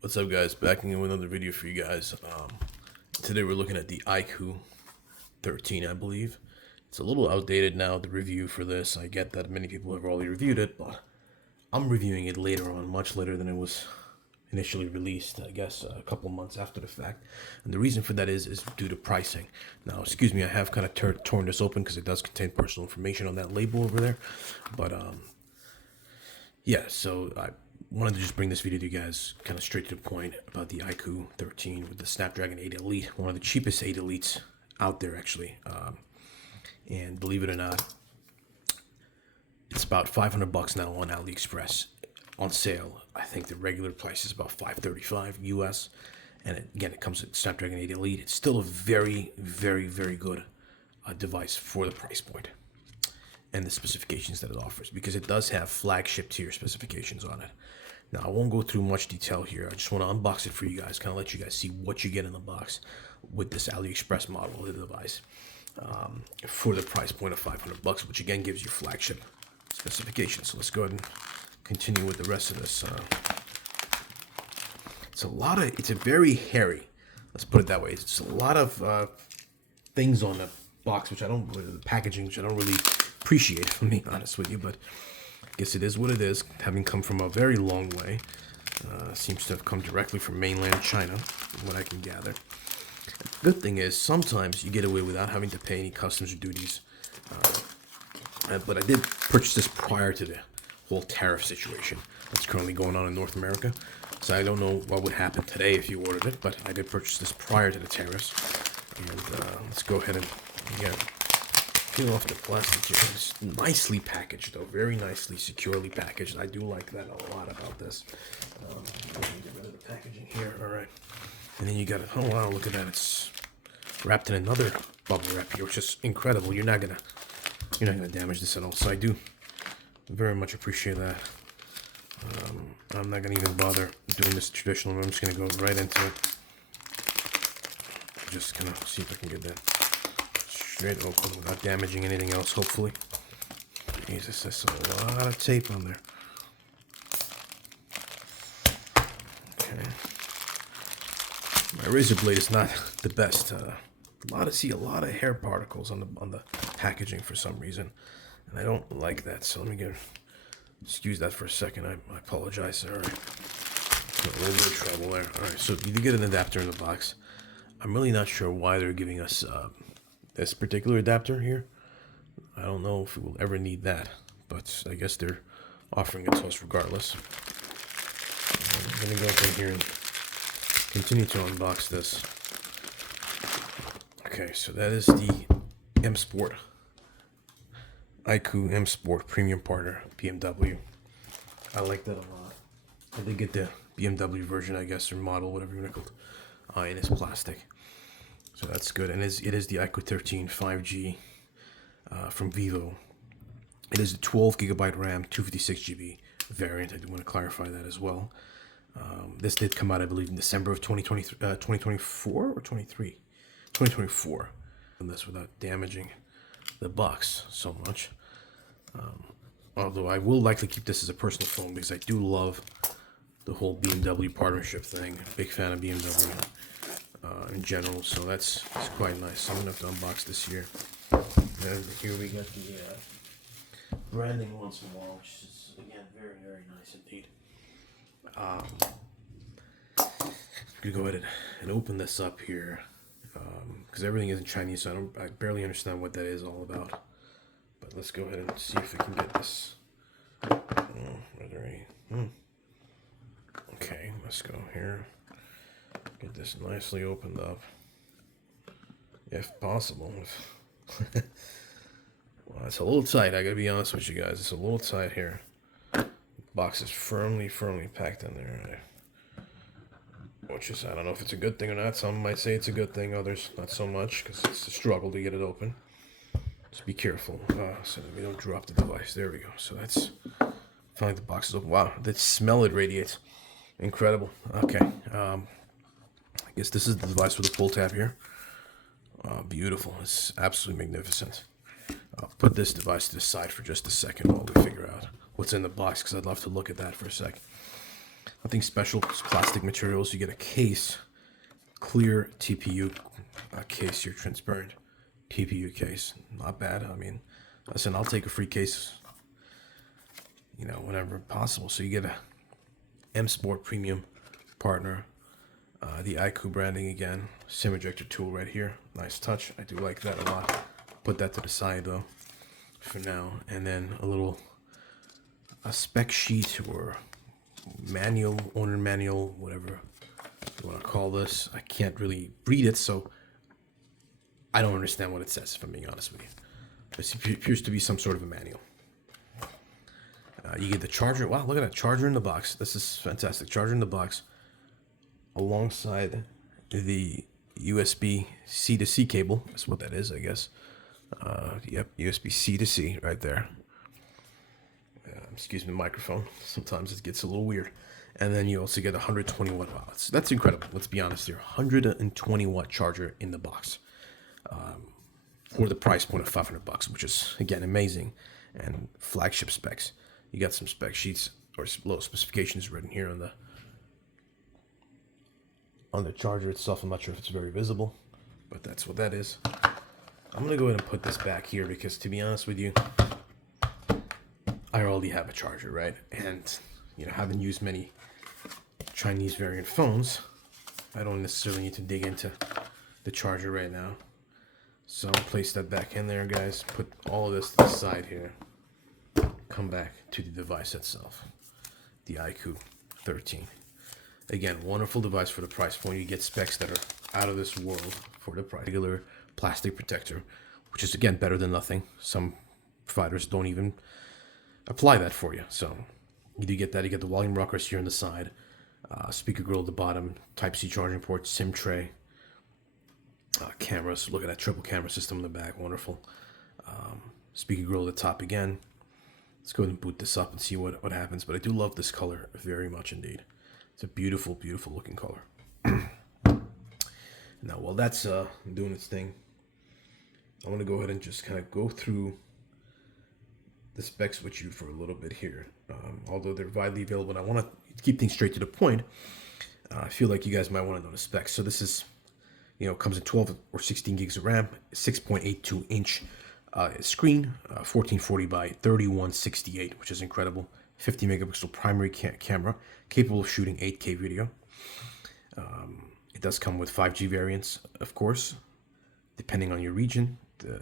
What's up, guys? Back in with another video for you guys. Today we're looking at the iQOO 13, I believe. It's a little outdated now, the review for this. I get that many people have already reviewed it, but I'm reviewing it later on, much later than it was initially released, I guess a couple months after the fact. And the reason for that is due to pricing. Now, excuse me, I have kind of torn this open because it does contain personal information on that label over there. But yeah, so I wanted to just bring this video to you guys kind of straight to the point about the iQOO 13 with the Snapdragon 8 Elite, one of the cheapest 8 Elites out there, actually. And believe it or not, it's about $500 now on AliExpress on sale. I think the regular price is about $535 US. And again, it comes with Snapdragon 8 Elite. It's still a very, very, very good device for the price point and the specifications that it offers, because it does have flagship tier specifications on it. Now, I won't go through much detail here. I just want to unbox it for you guys, kind of let you guys see what you get in the box with this AliExpress model of the device for the price point of $500, which again gives you flagship specifications. So let's go ahead and continue with the rest of this. It's a very hairy, let's put it that way. It's a lot of things on the box, the packaging, which I don't really appreciate, if I'm being honest with you, but I guess it is what it is, having come from a very long way. Seems to have come directly from mainland China, from what I can gather. The good thing is, sometimes you get away without having to pay any customs or duties. But I did purchase this prior to the whole tariff situation that's currently going on in North America. So I don't know what would happen today if you ordered it, but I did purchase this prior to the tariffs. And let's go ahead and peel off the plastic here. It's nicely packaged, though. Very nicely, securely packaged. I do like that a lot about this. Let me get rid of the packaging here. All right. And then you got it. Oh, wow, look at that. It's wrapped in another bubble wrap here, which is incredible. You're not gonna damage this at all. So I do very much appreciate that. I'm not gonna even bother doing this traditional. I'm just gonna go right into it. Just gonna see if I can get that straight open without damaging anything else, hopefully. Jesus, that's a lot of tape on there. Okay. My razor blade is not the best. A lot of hair particles on the packaging for some reason, and I don't like that. So let me excuse that for a second. I apologize. All right, a little bit of trouble there. All right, so you do get an adapter in the box. I'm really not sure why they're giving us this particular adapter here. I don't know if we will ever need that, but I guess they're offering it to us regardless. I'm gonna go in here and continue to unbox this. Okay, so that is the M Sport iQOO M Sport Premium Partner BMW. I like that a lot. I did get the BMW version, I guess, or model, whatever you want to call it, in its plastic. So that's good. And it is the iQOO 13 5G from Vivo. It is a 12 gigabyte RAM, 256 GB variant. I do want to clarify that as well. This did come out, I believe, in December of 2024 or 23? 2024. And this without damaging the box so much. Although I will likely keep this as a personal phone because I do love the whole BMW partnership thing. Big fan of BMW in general, so that's quite nice. So I'm gonna have to unbox this here. And here we got the branding once more, which is again very, very nice indeed. I'm gonna go ahead and open this up here because everything is in Chinese, so I barely understand what that is all about. But let's go ahead and see if we can get this. Okay, let's go here. Get this nicely opened up, if possible. Well, it's a little tight. I gotta be honest with you guys. It's a little tight here. The box is firmly packed in there. Which is, I don't know if it's a good thing or not. Some might say it's a good thing, others not so much, because it's a struggle to get it open. Just be careful so that we don't drop the device. There we go. So that's finally the box is open. Wow, the smell it radiates. Incredible. Okay. I guess this is the device with the pull tab here. Beautiful. It's absolutely magnificent. I'll put this device to the side for just a second while we figure out what's in the box, because I'd love to look at that for a sec. Nothing special, it's plastic materials. You get a case, clear TPU case here, transparent TPU case. Not bad. I mean, listen, I'll take a free case, you know, whenever possible. So you get a M Sport Premium partner, the iQOO branding again, SIM ejector tool right here. Nice touch. I do like that a lot. Put that to the side though for now. And then a spec sheet or manual, owner manual, whatever you want to call this. I can't really read it, so I don't understand what it says, if I'm being honest with you. This appears to be some sort of a manual. You get the charger. Wow, look at that charger in the box. This is fantastic. Charger in the box alongside the USB C to C cable. That's what that is, I guess. Yep, USB C to C right there. Excuse me, microphone. Sometimes it gets a little weird. And then you also get 120 watt. Wow, that's incredible. Let's be honest here. 120 watt charger in the box for the price point of $500, which is again amazing. And flagship specs. You got some spec sheets or little specifications written here on the charger itself. I'm not sure if it's very visible, but that's what that is. I'm gonna go ahead and put this back here because, to be honest with you, I already have a charger, right? And you know, haven't used many Chinese variant phones. I don't necessarily need to dig into the charger right now. So I'll place that back in there, guys. Put all of this to the side here. Come back to the device itself, the iQOO 13. Again, wonderful device for the price point. You get specs that are out of this world for the price. Regular plastic protector, which is again better than nothing. Some providers don't even apply that for you. So you do get that. You get the volume rockers here on the side, speaker grill at the bottom, Type-C charging port, SIM tray, cameras. Look at that triple camera system in the back. Wonderful. Speaker grill at the top again. Let's go ahead and boot this up and see what happens. But I do love this color very much indeed. It's a beautiful, beautiful looking color. Now, while that's doing its thing, I want to go ahead and just kind of go through the specs with you for a little bit here. Although they're widely available, and I want to keep things straight to the point. I feel like you guys might want to know the specs. So this is, you know, comes in 12 or 16 gigs of RAM, 6.82 inch screen, 1440 by 3168, which is incredible. 50 megapixel primary camera, capable of shooting 8K video. It does come with 5G variants, of course, depending on your region. The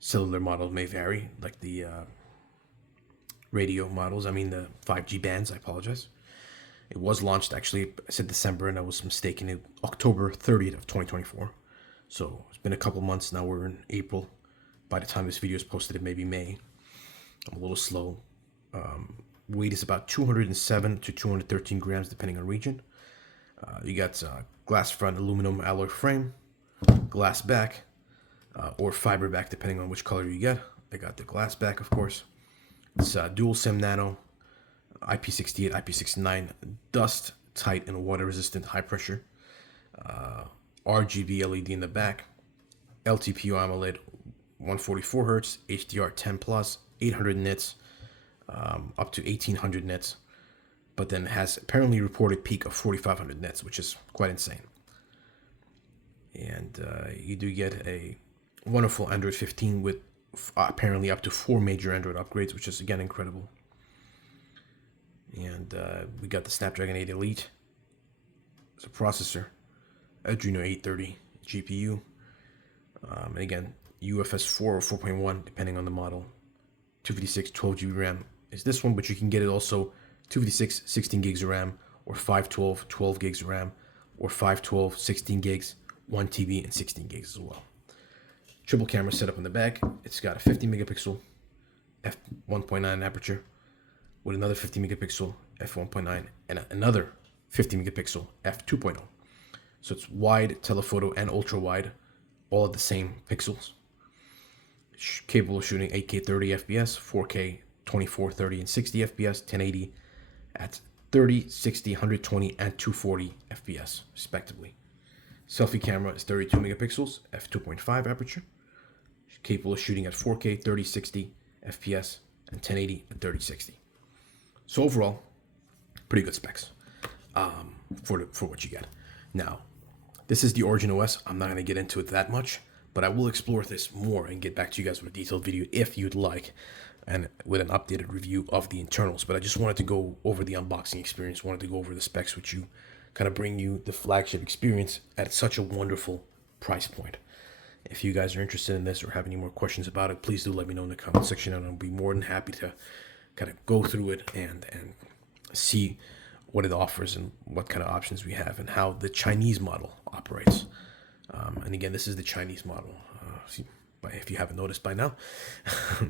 cellular model may vary, like the radio models. I mean the 5G bands, I apologize. It was launched, actually, I said December, and I was mistaken, in October 30th of 2024. So it's been a couple months now. We're in April. By the time this video is posted, it may be May. I'm a little slow. Weight is about 207 to 213 grams, depending on region. You got glass front aluminum alloy frame, glass back, or fiber back, depending on which color you get. I got the glass back, of course. It's dual SIM nano, IP68, IP69, dust tight and water resistant, high pressure. RGB LED in the back, LTPO AMOLED, 144 hertz, HDR 10 plus, 800 nits, up to 1800 nits, but then has apparently reported peak of 4500 nits, which is quite insane. And you do get a wonderful Android 15 with apparently up to 4 major Android upgrades, which is again incredible. And we got the Snapdragon 8 Elite as a processor, Adreno 830 GPU, and again UFS 4 or 4.1 depending on the model. 256 12GB RAM is this one, but you can get it also 256 16 gigs of RAM, or 512 12 gigs of RAM, or 512 16 gigs 1 TB and 16 gigs as well. Triple camera setup in the back. It's got a 50 megapixel f1.9 aperture with another 50 megapixel f1.9 and another 50 megapixel f2.0. So it's wide, telephoto, and ultra wide, all at the same pixels. It's capable of shooting 8K 30 FPS, 4K 24, 30, and 60 FPS, 1080 at 30, 60, 120, and 240 FPS, respectively. Selfie camera is 32 megapixels, f2.5 aperture. It's capable of shooting at 4K 30, 60 FPS, and 1080 and 30, 60. So overall, pretty good specs for what you get. Now, this is the Origin OS. I'm not going to get into it that much, but I will explore this more and get back to you guys with a detailed video if you'd like, and with an updated review of the internals. But I just wanted to go over the unboxing experience, wanted to go over the specs with you, kind of bring you the flagship experience at such a wonderful price point. If you guys are interested in this or have any more questions about it, please do let me know in the comment section, and I'll be more than happy to kind of go through it and see what it offers and what kind of options we have and how the Chinese model operates. And again, this is the Chinese model, if you haven't noticed by now,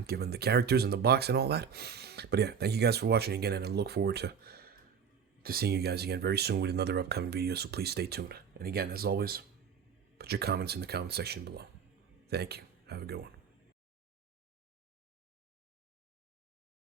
given the characters in the box and all that. But yeah, thank you guys for watching again, and I look forward to seeing you guys again very soon with another upcoming video, so please stay tuned. And again, as always, put your comments in the comment section below. Thank you. Have a good one.